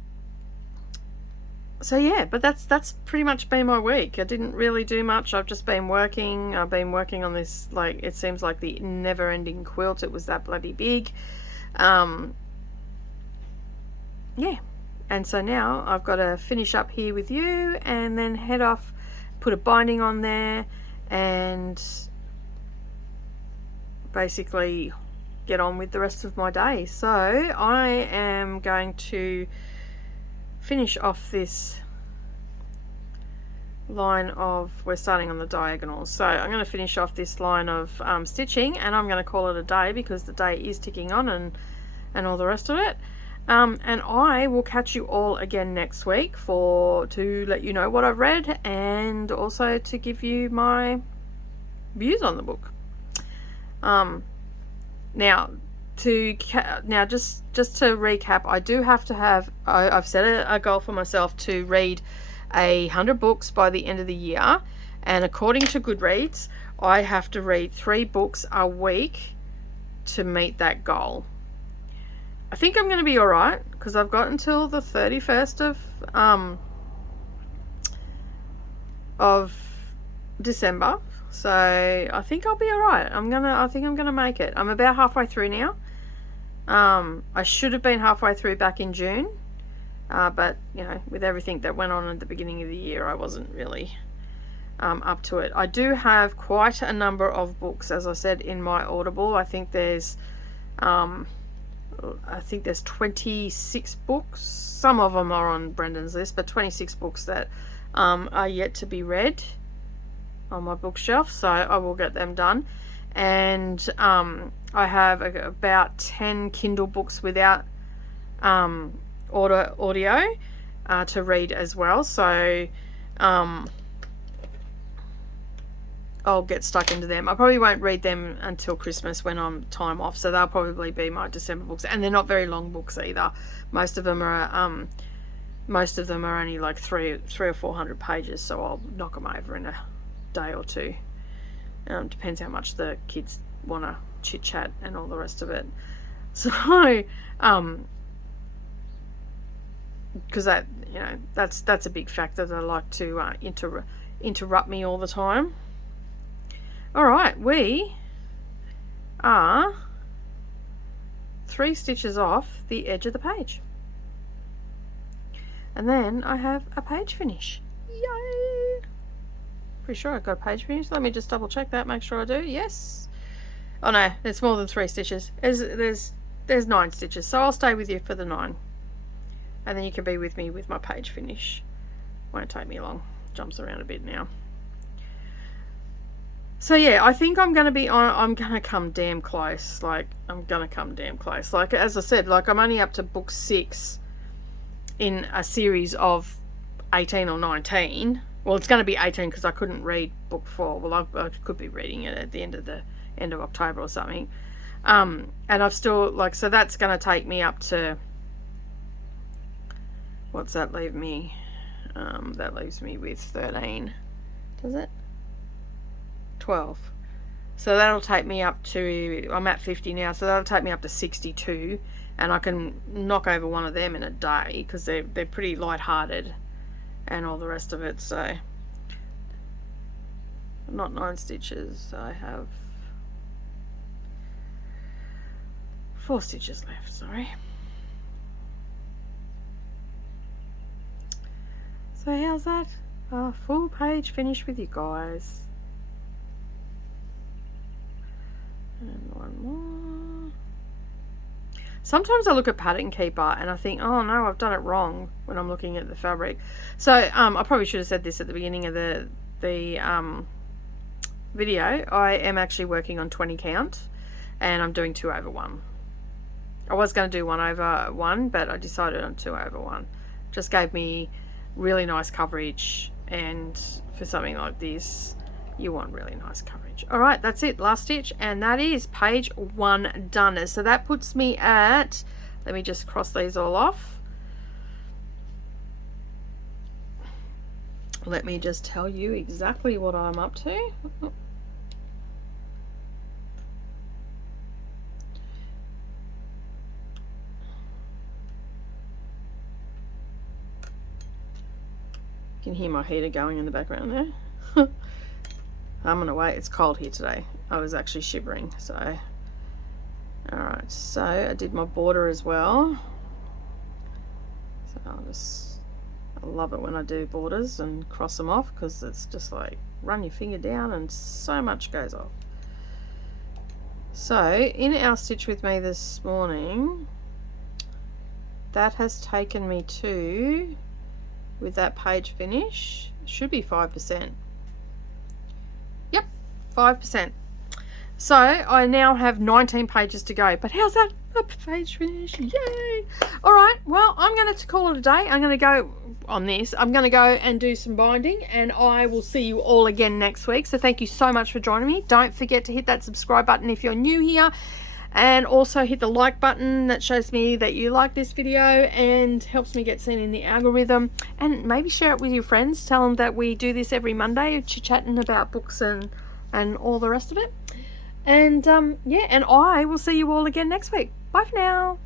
yeah, but that's pretty much been my week. I didn't really do much. I've just been working. I've been working on this, like, it seems like the never-ending quilt. It was that bloody big. Yeah. And so now I've got to finish up here with you and then head off, put a binding on there, and basically get on with the rest of my day. So I am going to finish off this line of, we're starting on the diagonals, so I'm going to finish off this line of stitching, and I'm going to call it a day because the day is ticking on and all the rest of it. And I will catch you all again next week to let you know what I've read, and also to give you my views on the book. Now just to recap, I do have to have, I've set a goal for myself to read 100 books by the end of the year, and according to Goodreads, I have to read 3 books a week to meet that goal. I think I'm going to be alright, because I've got until the 31st of December. So I think I'll be alright. I think I'm gonna make it. I'm about halfway through now. I should have been halfway through back in June, but with everything that went on at the beginning of the year, I wasn't really up to it. I do have quite a number of books, as I said, in my Audible. I think there's 26 books. Some of them are on Brendan's list, but 26 books that are yet to be read on my bookshelf, so I will get them done. And I have about 10 Kindle books without audio to read as well, so I'll get stuck into them. I probably won't read them until Christmas when I'm time off, so they'll probably be my December books, and they're not very long books either. Most of them are only like 300 or 400 pages, so I'll knock them over in a day or two. Depends how much the kids want to chit chat and all the rest of it. So because that's a big factor. They like to interrupt me all the time. All right, we are 3 stitches off the edge of the page, and then I have a page finish. Yay! Pretty sure I got a page finish. Let me just double check that, make sure I do. Yes. Oh no, it's more than 3 stitches. There's 9 stitches, so I'll stay with you for the 9, and then you can be with me with my page finish. Won't take me long. Jumps around a bit now. So yeah, I think I'm gonna come damn close. Like, Like, as I said, like, I'm only up to book 6 in a series of 18 or 19. Well, it's going to be 18 because I couldn't read book 4. Well, I could be reading it at the end of the end of October or something. And I've still, like, so that's going to take me up to, what's that leave me? That leaves me with 13, does it? 12. So that'll take me up to, I'm at 50 now, so that'll take me up to 62, and I can knock over one of them in a day, because they're pretty light-hearted and all the rest of it. So not 9 stitches, I have 4 stitches left, sorry. So how's that? A full page finished with you guys. And one more. Sometimes I look at Pattern Keeper and I think, oh no, I've done it wrong when I'm looking at the fabric. So I probably should have said this at the beginning of the video. I am actually working on 20 count, and I'm doing 2/1. I was going to do 1/1, but I decided on 2/1. Just gave me really nice coverage, and for something like this, you want really nice coverage. All right, that's it, last stitch, and that is page 1 done. So that puts me at, let me just cross these all off. Let me just tell you exactly what I'm up to. You can hear my heater going in the background there. I'm gonna wait, it's cold here today. I was actually shivering, so. Alright, so I did my border as well. So I love it when I do borders and cross them off, because it's just like run your finger down and so much goes off. So in our stitch with me this morning, that has taken me to, with that page finish, should be 5%. Yep, 5%. So I now have 19 pages to go, but how's that? A page finish, yay! All right, well, I'm going to call it a day. I'm going to go on this. I'm going to go and do some binding, and I will see you all again next week. So thank you so much for joining me. Don't forget to hit that subscribe button if you're new here, and also hit the like button. That shows me that you like this video and helps me get seen in the algorithm. And maybe share it with your friends. Tell them that we do this every Monday, chit-chatting about books and all the rest of it. And yeah, and I will see you all again next week. Bye for now.